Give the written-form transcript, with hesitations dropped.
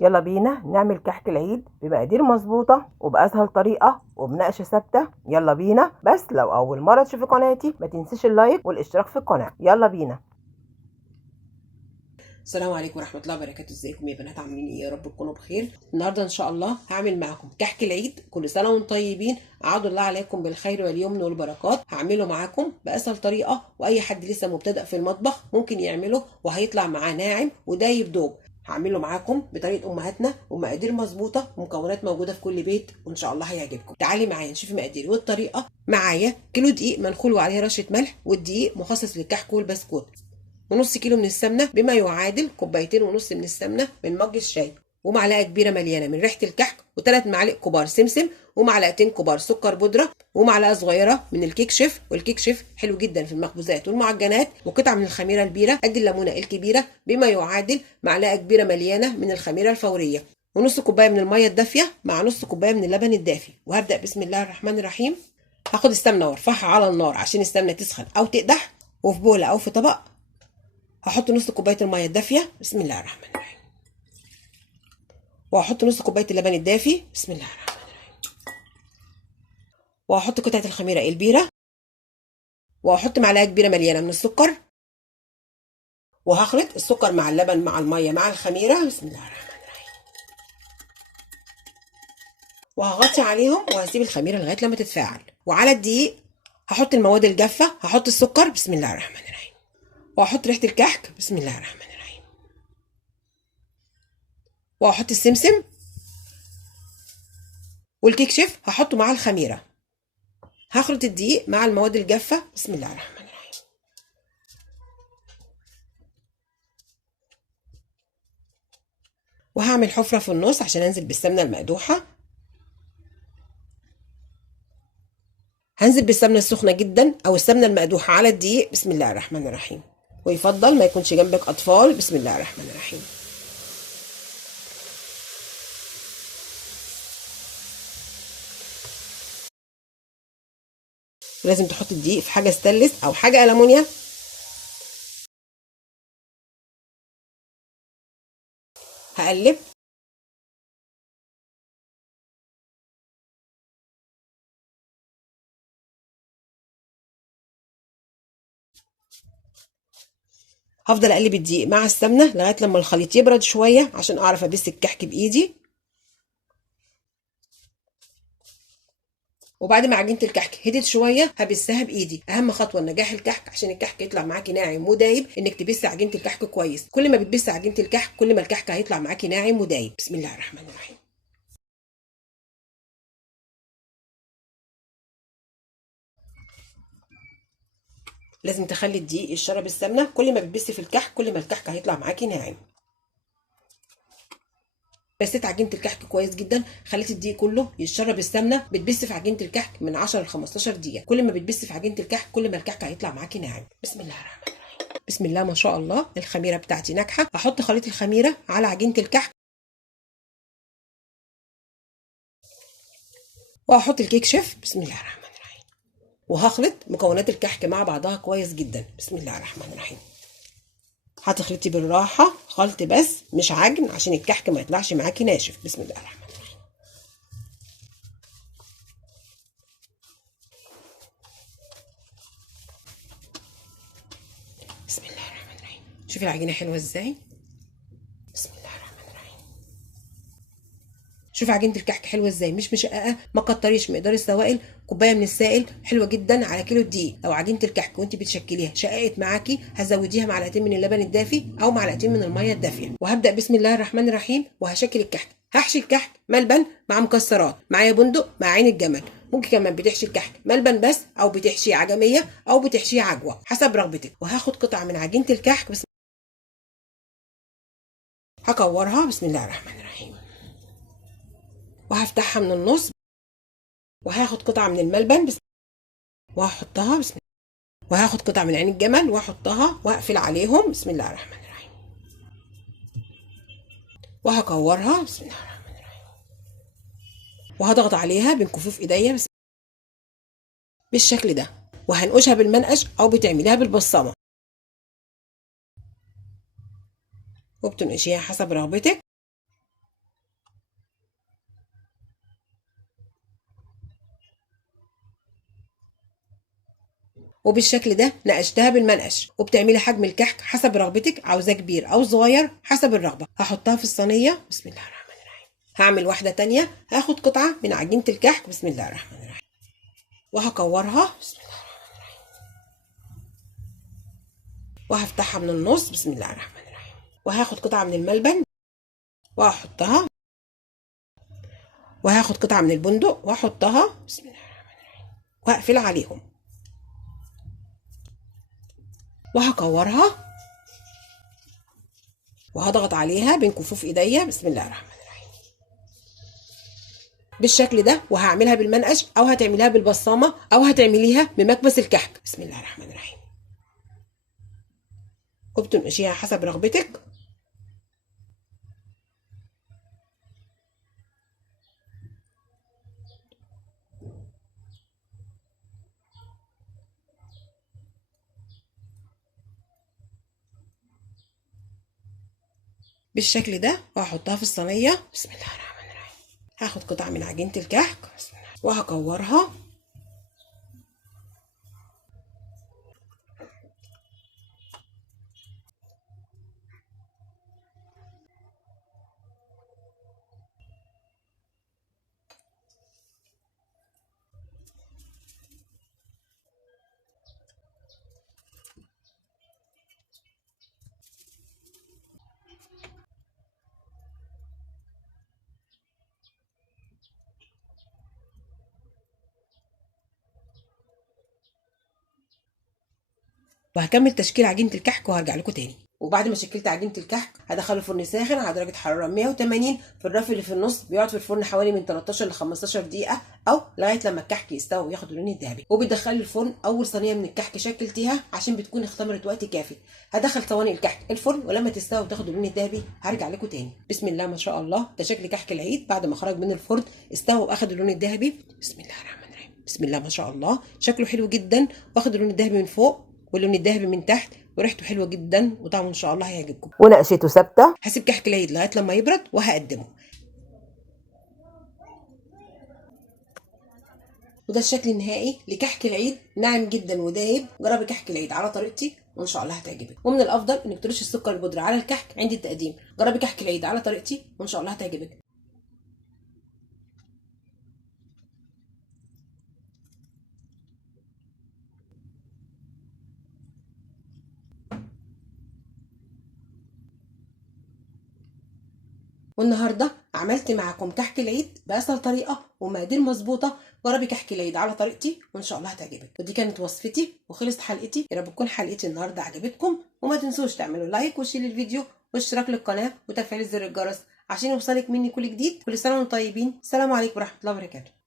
يلا بينا نعمل كحك العيد بمقادير مظبوطة وبأسهل طريقة وبنقشة ثابتة. يلا بينا. بس لو أول مرة تشوفي قناتي ما تنسيش اللايك والاشتراك في القناة. يلا بينا. السلام عليكم ورحمة الله وبركاته. ازيكم يا بنات؟ عاملين ايه؟ يا رب تكونوا بخير. النهارده ان شاء الله هعمل معاكم كحك العيد. كل سنة وانتم طيبين، عاد الله عليكم بالخير واليمن والبركات. هعمله معاكم بأسهل طريقة، واي حد لسه مبتدئ في المطبخ ممكن يعمله وهيطلع معاه ناعم ودايب دوب. هعمله معاكم بطريقة امهاتنا ومقادير مظبوطة ومكونات موجودة في كل بيت، وان شاء الله هيعجبكم. تعالي معايا نشوف المقادير والطريقة. معايا كيلو دقيق منخول وعليه رشة ملح، والدقيق مخصص للكحك والبسكوت، ونص كيلو من السمنه بما يعادل كوبايتين ونص من السمنه من مج الشاي، ومعلقه كبيره مليانه من ريحه الكحك، وثلاث معالق كبار سمسم، ومعلقتين كبار سكر بودره، ومعلقه صغيره من الكيك شيف. والكيك شيف حلو جدا في المخبوزات والمعجنات، وقطعه من الخميره البيره قد الليمونه الكبيره بما يعادل معلقه كبيره مليانه من الخميره الفوريه، ونص كوبايه من الميه الدافيه مع نص كوبايه من اللبن الدافي. وهبدا بسم الله الرحمن الرحيم. هاخد السمنه وارفعها على النار عشان السمنه تسخن او تقدح، وفي بوله او في طبق هحط نص كوبايه الميه الدافيه بسم الله الرحمن الرحيم، وهحط نص كوبايه اللبن الدافي بسم الله الرحمن الرحيم، وهحط قطعه الخميره البيره، وهحط معلقه كبيره مليانه من السكر، وهخلط السكر مع اللبن مع الميه مع الخميره بسم الله الرحمن الرحيم، وهغطي عليهم وهسيب الخميره لغايه لما تتفاعل. وعلى الدقيق هحط المواد الجافه، هحط السكر بسم الله الرحمن الرحيم، وهحط ريحه الكحك بسم الله الرحمن الرحيم، وهحط السمسم والكيك شيف هحطه مع الخميره. هخلط الدقيق مع المواد الجافة بسم الله الرحمن الرحيم، وهعمل حفرة في النص عشان انزل بالسمنة المقدوحة. هنزل بالسمنة السخنة جدا او السمنة المقدوحة على الدقيق بسم الله الرحمن الرحيم، ويفضل ما يكونش جنبك اطفال بسم الله الرحمن الرحيم. لازم تحط الدقيق في حاجة ستانلس او حاجة ألمونيا. هقلب هفضل اقلب الدقيق مع السمنة لغاية لما الخليط يبرد شوية عشان اعرف ابس الكحك بايدي. وبعد ما عجينه الكحك هدت شويه هبسها بايدي. اهم خطوه لنجاح الكحك عشان الكحك يطلع معاكي ناعم ودايب انك تبسي عجينه الكحك كويس. كل ما بتبسي عجينه الكحك كل ما الكحك هيطلع معاكي ناعم ودايب. بسم الله الرحمن الرحيم. لازم تخلي الدقيق يشرب السمنه. كل ما بتبسي في الكحك كل ما الكحك هيطلع معاكي ناعم. بسيت عجينه الكحك كويس جدا، خليت الدقيق كله يشرب السمنه. بتبسي في عجينه الكحك من 10 ل 15 دقيقه. كل ما بتبسي في عجينه الكحك كل ما الكحك هيطلع معاكي ناعم. بسم الله الرحمن الرحيم. بسم الله ما شاء الله الخميره بتاعتي ناجحه. احط خليط الخميره على عجينه الكحك، وهحط الكيك شيف بسم الله الرحمن الرحيم، وهخلط مكونات الكحك مع بعضها كويس جدا بسم الله الرحمن الرحيم. هتخلطي بالراحه خلط بس مش عجن عشان الكحك ما يطلعش معاكي ناشف. بسم الله الرحمن الرحيم. بسم الله الرحمن الرحيم. شوفي العجينه حلوه ازاي. بسم الله الرحمن الرحيم. شوفي عجينه الكحك حلوه ازاي، مش مشققه. ما كتريش مقدار السوائل. كوبايه من السائل حلوه جدا على كيلو دقيق. لو عجينه الكحك وانت بتشكليها شققت معاكي هزوديها معلقتين من اللبن الدافي او معلقتين من الميه الدافيه. وهبدا بسم الله الرحمن الرحيم وهشكل الكحك. هحشي الكحك ملبن مع مكسرات، معايا بندق مع عين الجمل. ممكن كمان بتحشي الكحك ملبن بس، او بتحشي عجميه، او بتحشي عجوه حسب رغبتك. وهاخد قطعه من عجينه الكحك بس هكورها بسم الله الرحمن الرحيم، وهفتحها من النص، وهاخد قطعه من الملبن بس وهحطها بسم الله، وهاخد قطعه من عين الجمل واحطها واقفل عليهم بسم الله الرحمن الرحيم، وهكورها بسم الله الرحمن الرحيم، وهضغط عليها بين كفوف ايديا بالشكل ده، وهنقشها بالمنقش او بتعمليها بالبصامه وبتنقشيها حسب رغبتك. وبالشكل ده نقشتها بالمنقش. وبتعملي حجم الكحك حسب رغبتك، عاوزاه كبير او صغير حسب الرغبه. هحطها في الصينيه. بسم الله الرحمن الرحيم. هعمل واحده تانية. هاخد قطعه من عجينه الكحك. بسم الله الرحمن الرحيم. وهكورها. بسم الله الرحمن الرحيم. وهفتحها من النص. بسم الله الرحمن الرحيم. وهاخد قطعه من الملبن وهحطها. وهاخد قطعه من البندق واحطها. بسم الله الرحمن الرحيم. وهقفل عليهم وهكورها وهضغط عليها بين كفوف ايديا. بسم الله الرحمن الرحيم. بالشكل ده. وهعملها بالمنقش او هتعمليها بالبصامه او هتعمليها بمكبس الكحك. بسم الله الرحمن الرحيم. وبتنقشيها حسب رغبتك. بالشكل ده. وهحطها في الصينيه. بسم الله الرحمن الرحيم. هاخد قطعه من عجينه الكحك وهكورها وهكمل تشكيل عجينه الكحك وهرجع لكم تاني. وبعد ما شكلت عجينه الكحك هدخله الفرن ساخن على درجه حراره 180 في الرف اللي في النص. بيقعد في الفرن حوالي من 13 ل 15 دقيقه او لغايه لما الكحك يستوي وياخد اللون الذهبي. وبتدخلي الفرن اول صينيه من الكحك شكلتيها عشان بتكون اختمرت وقت كافي. هدخل صواني الكحك الفرن ولما تستوي وتاخد اللون الذهبي هرجع لكم تاني. بسم الله ما شاء الله. ده شكل كحك العيد بعد ما خرج من الفرن استوى واخد اللون الذهبي. بسم الله الرحمن الرحيم. بسم الله ما شاء الله. شكله حلو جدا واخد اللون الذهبي من فوق واللون الذهبي من تحت وريحته حلوه جدا وطعمه ان شاء الله هيعجبكم. ونقشته ثابته. هسيب كحك العيد لغايه لما يبرد وهقدمه. وده الشكل النهائي لكحك العيد. ناعم جدا ودايب. جربي كحك العيد على طريقتي وان شاء الله هتعجبك. ومن الافضل انك ترشي السكر البودره على الكحك عند التقديم. جربي كحك العيد على طريقتي وان شاء الله هتعجبك. والنهارده عملت معاكم كحك العيد بأسهل طريقه ومقادير مظبوطه. جربي كحك العيد على طريقتي وان شاء الله هتعجبك. ودي كانت وصفتي وخلصت حلقتي. يا رب تكون حلقتي النهارده عجبتكم. وما تنسوش تعملوا لايك وشير للفيديو واشتراك للقناه وتفعيل زر الجرس عشان يوصلك مني كل جديد. كل سنه وانتم طيبين. السلام عليكم ورحمه الله وبركاته.